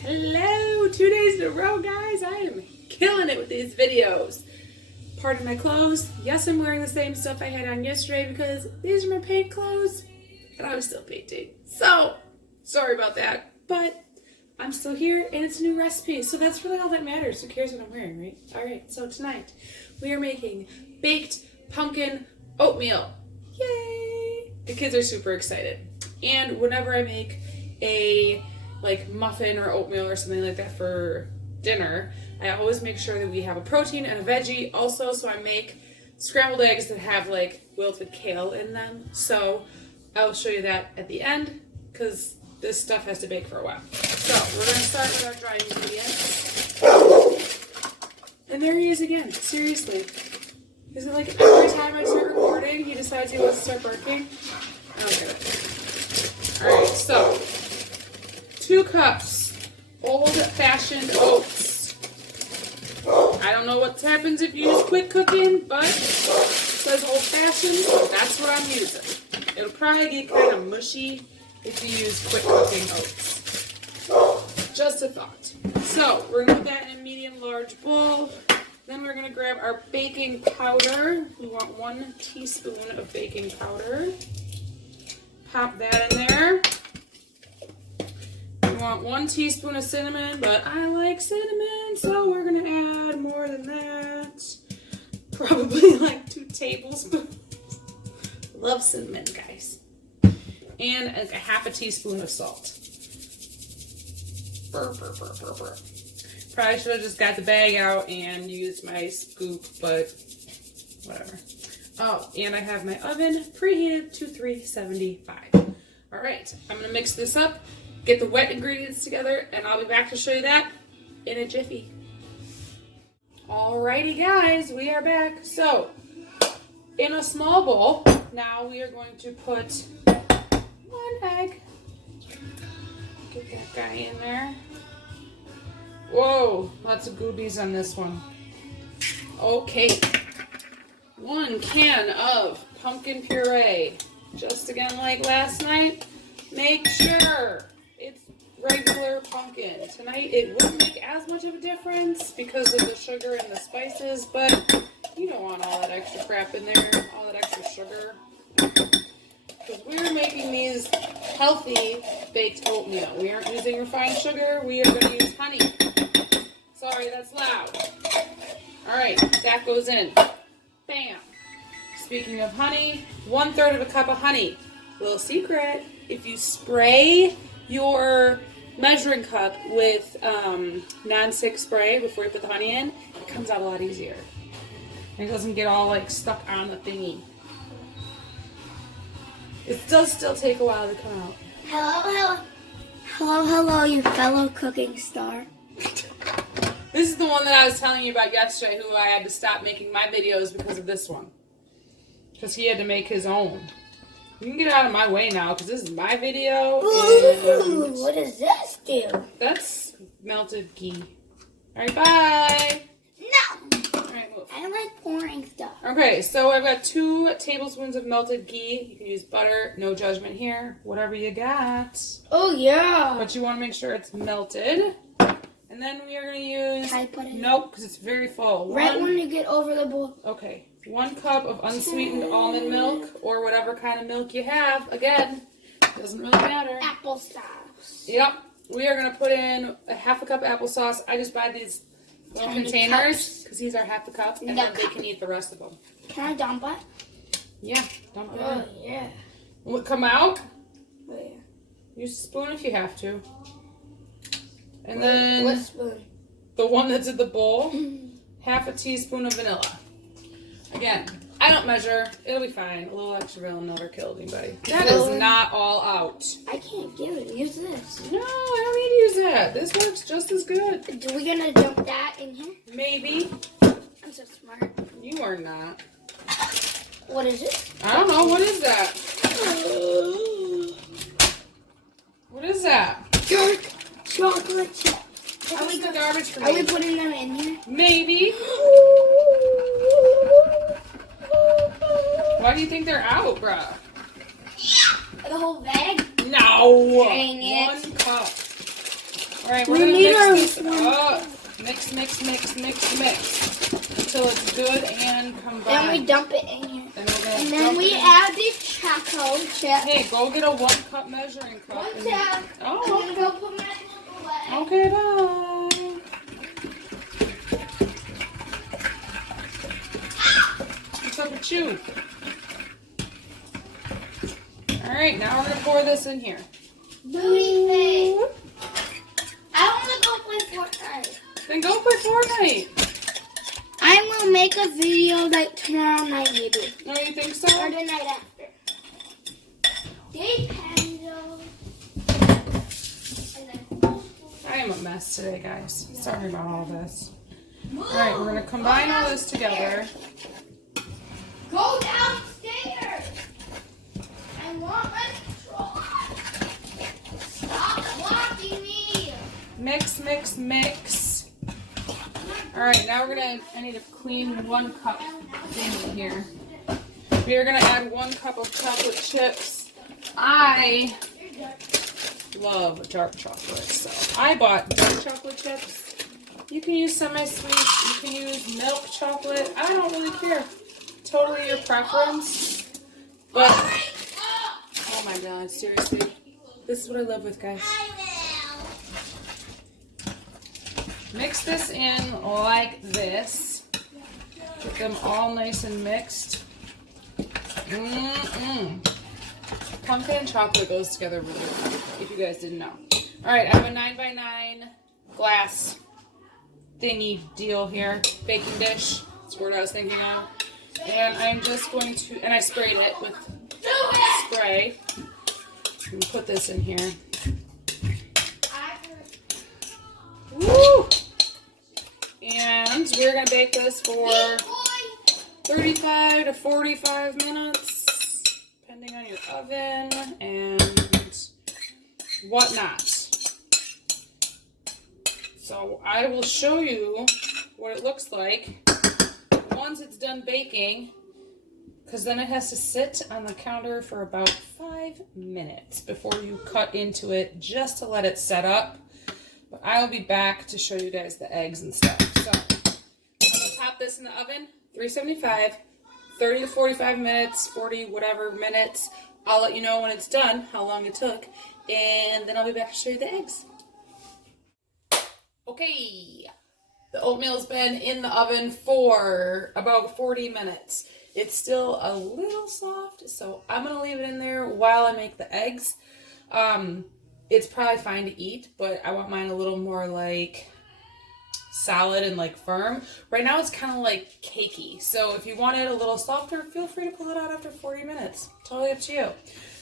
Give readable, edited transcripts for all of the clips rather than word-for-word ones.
Hello! 2 days in a row, guys. I am killing it with these videos. Pardon my clothes. Yes, I'm wearing the same stuff I had on yesterday because these are my paint clothes and I was still painting. So, sorry about that. But I'm still here and it's a new recipe. So that's really all that matters. Who cares what I'm wearing, right? Alright, so tonight we are making baked pumpkin oatmeal. Yay! The kids are super excited. And whenever I make a muffin or oatmeal or something like that for dinner, I always make sure that we have a protein and a veggie also. So I make scrambled eggs that have wilted kale in them. So I'll show you that at the end because this stuff has to bake for a while. So we're going to start with our dry ingredients. And there he is again. Seriously. Is it like every time I start recording he decides he wants to start barking? I don't get it. Alright, so 2 cups old-fashioned oats. I don't know what happens if you use quick cooking, but it says old-fashioned, so that's what I'm using. It'll probably get kind of mushy if you use quick cooking oats. Just a thought. So we're going to put that in a medium-large bowl. Then we're going to grab our baking powder. We want 1 teaspoon of baking powder. Pop that in there. We want 1 teaspoon of cinnamon, but I like cinnamon, so we're going to add more than that. Probably like 2 tablespoons. Love cinnamon, guys. And a half a teaspoon of salt. Burr, burr, burr, burr, burr. Probably should have just got the bag out and used my scoop, but whatever. Oh, and I have my oven preheated to 375. All right, I'm going to mix this up, get the wet ingredients together, and I'll be back to show you that in a jiffy. Alrighty, guys, we are back. So, in a small bowl, now we are going to put 1 egg. Get that guy in there. Whoa, lots of goobies on this one. Okay. 1 can of pumpkin puree. Just again like last night, make sure it's regular pumpkin. Tonight it wouldn't make as much of a difference because of the sugar and the spices, but you don't want all that extra crap in there, all that extra sugar. Because we're making these healthy baked oatmeal. We aren't using refined sugar, we are going to use honey. Sorry, that's loud. Alright, that goes in. Bam! Speaking of honey, 1/3 of a cup of honey. Little secret, if you spray your measuring cup with non-stick spray before you put the honey in, it comes out a lot easier. And it doesn't get all stuck on the thingy. It does still take a while to come out. Hello, you fellow cooking star. This is the one that I was telling you about yesterday, who I had to stop making my videos because of this one. Because he had to make his own. You can get out of my way now, because this is my video. Ooh, what does this do? That's melted ghee. Alright, bye! No! Alright, move. I don't like pouring stuff. Okay, so I've got 2 tablespoons of melted ghee. You can use butter, no judgment here. Whatever you got. Oh, yeah. But you want to make sure it's melted. And then we are going to use... Can I put it in? Nope, because it's very full. Right when you get over the bowl. Okay. 1 cup of unsweetened almond milk, or whatever kind of milk you have. Again, doesn't really matter. Applesauce. Yep. We are going to put in a half a cup of applesauce. I just buy these little containers, because these are half a cup, and then they can eat the rest of them. Can I dump it? Yeah, dump it in. Oh, yeah. Will it come out? Oh, yeah. Use a spoon if you have to. And then What spoon? the one that's in the bowl, half a teaspoon of vanilla. Again, I don't measure. It'll be fine. A little extra vanilla never killed anybody. That is not all out. I can't give it. Use this. No, I don't need to use that. This works just as good. Are we going to dump that in here? Maybe. I'm so smart. You are not. What is it? I don't know. What is that? What is that? Dark chocolate chip. Are we the garbage for me? Are we putting them in here? Maybe. Why do you think they're out, bruh? The whole bag? No! Dang it. 1 cup. All right, we're going to mix this up. Mix, mix, mix, mix, mix. Until it's good and combined. Then we dump it in here. And then we add the chocolate chip. Hey, go get a 1 cup measuring cup. One tap. Oh, I'm going to go put my book away. okay, bye. What's up with you? Alright, now we're going to pour this in here. Booty face. I want to go play Fortnite. Then go play Fortnite. I'm going to make a video like tomorrow night maybe. No, you think so? Or the night after. Depends though. I am a mess today, guys. Sorry about all this. Alright, we're going to combine all this together. Go downstairs. I want my controller. Stop blocking me. Mix, mix, mix. Alright, now I need a clean 1 cup thing in here. We are going to add 1 cup of chocolate chips. I love dark chocolate, so I bought dark chocolate chips. You can use semi-sweet, you can use milk chocolate. I don't really care. Totally your preference. But, oh my god, seriously. This is what I live with, guys. Mix this in like this. Get them all nice and mixed. Pumpkin and chocolate goes together really well, if you guys didn't know. Alright, I have a 9x9 glass thingy deal here. Baking dish. That's the word I was thinking of. And I'm just going to, and I sprayed it with spray. I'm going to put this in here. Woo! And we're going to bake this for 35 to 45 minutes, depending on your oven and whatnot. So I will show you what it looks like once it's done baking, because then it has to sit on the counter for about 5 minutes before you cut into it, just to let it set up. But I will be back to show you guys the eggs and stuff. So I'm going to pop this in the oven, 375, 30 to 45 minutes, 40 whatever minutes. I'll let you know when it's done, how long it took, and then I'll be back to show you the eggs. Okay, the oatmeal's been in the oven for about 40 minutes. It's still a little soft, so I'm going to leave it in there while I make the eggs. It's probably fine to eat, but I want mine a little more like solid and like firm. Right now it's kind of like cakey. So if you want it a little softer, feel free to pull it out after 40 minutes. Totally up to you.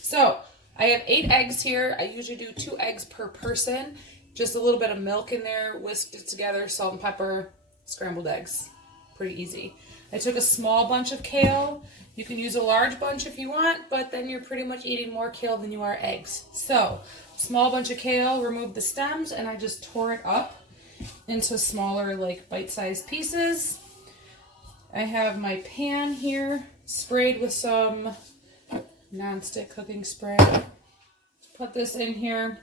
So I have 8 eggs here. I usually do 2 eggs per person. Just a little bit of milk in there, whisked it together, salt and pepper, scrambled eggs. Pretty easy. I took a small bunch of kale. You can use a large bunch if you want, but then you're pretty much eating more kale than you are eggs. So, small bunch of kale, remove the stems, and I just tore it up into smaller, like bite-sized pieces. I have my pan here, sprayed with some non-stick cooking spray. Put this in here.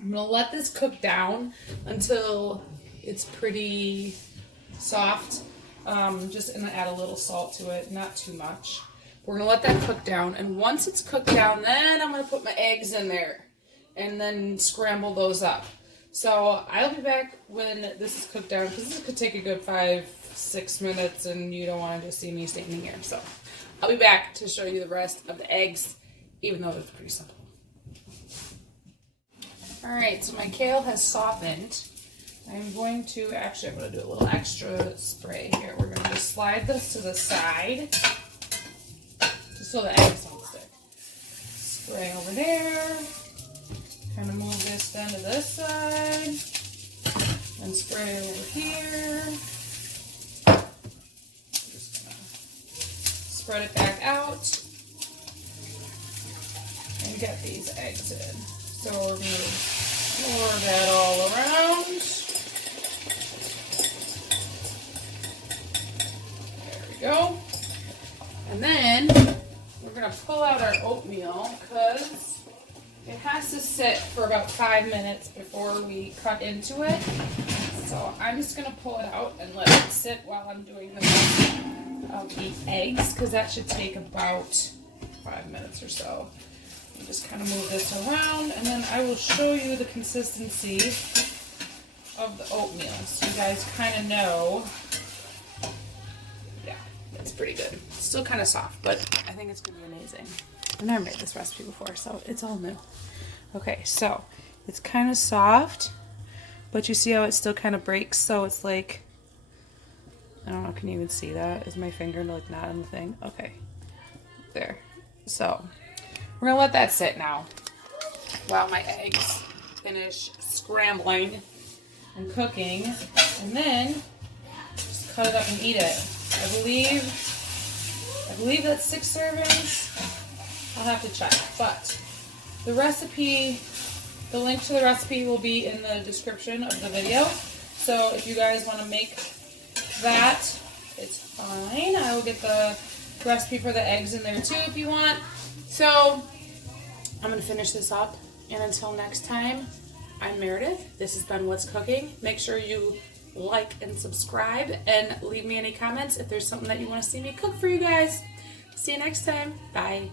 I'm going to let this cook down until it's pretty soft. Just going to add a little salt to it, not too much. We're going to let that cook down, and once it's cooked down, then I'm going to put my eggs in there and then scramble those up. So I'll be back when this is cooked down, because this could take a good 5-6 minutes, and you don't want to just see me standing here. So I'll be back to show you the rest of the eggs, even though it's pretty simple. Alright, so my kale has softened. I'm going to do a little extra spray here. We're going to just slide this to the side, just so the eggs don't stick. Spray over there. Kind of move this then to this side. And spray over here. Just going to spread it back out. And get these eggs in. So we're going to pour that all around. There we go. And then we're going to pull out our oatmeal, because it has to sit for about 5 minutes before before we cut into it. So I'm just going to pull it out and let it sit while I'm doing the rest of the eggs, because that should take about 5 minutes or so. You just kind of move this around, and then I will show you the consistency of the oatmeal, so you guys kind of know. Yeah, it's pretty good. It's still kind of soft, but I think it's going to be amazing. I've never made this recipe before, so it's all new. Okay, so it's kind of soft, but you see how it still kind of breaks, so it's like, I don't know, can you even see that? Is my finger like not on the thing? Okay, there. So we're gonna let that sit now while my eggs finish scrambling and cooking, and then just cut it up and eat it. I believe that's 6 servings. I'll have to check, but the recipe, the link to the recipe will be in the description of the video. So if you guys want to make that, it's fine. I will get the recipe for the eggs in there too if you want. So I'm going to finish this up, and until next time, I'm Meredith. This has been What's Cooking. Make sure you like and subscribe and leave me any comments if there's something that you want to see me cook for you guys. See you next time. Bye.